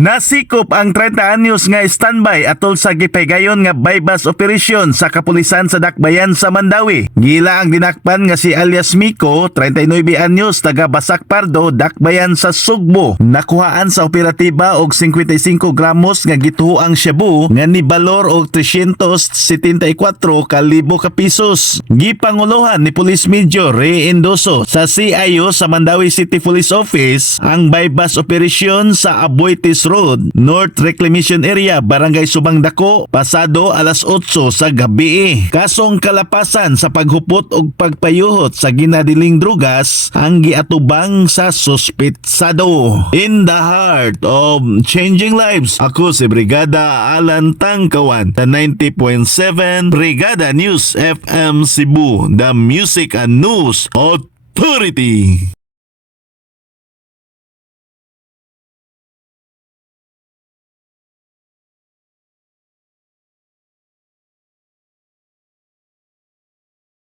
Nasikop ang 30 anyos nga standby atol sa gipahigayon nga bypass operation sa kapulisan sa Dakbayan sa Mandawi. Gila ang dinakpan nga si alias Mcpo, 39 anyos, taga Basak Pardo, Dakbayan sa Sugbo. Nakuhaan sa operatiba og 55 gramos nga gituoang Shabu nga ni balor og 374,000 ka pisos. Gipanguluhan ni Police Major Ray Endoso sa CIO sa Mandawi City Police Office ang bypass operation sa Aboitis Road, North Reclamation Area, Barangay Subang Dako, pasado alas 8 sa gabi. Kasong kalapasan sa paghupot og pagpayuhot sa ginadiling drugas ang giatubang sa suspetsado. In the heart of changing lives, ako si Brigada Alan Tangkawan sa 90.7 Brigada News FM Cebu, the Music and News Authority.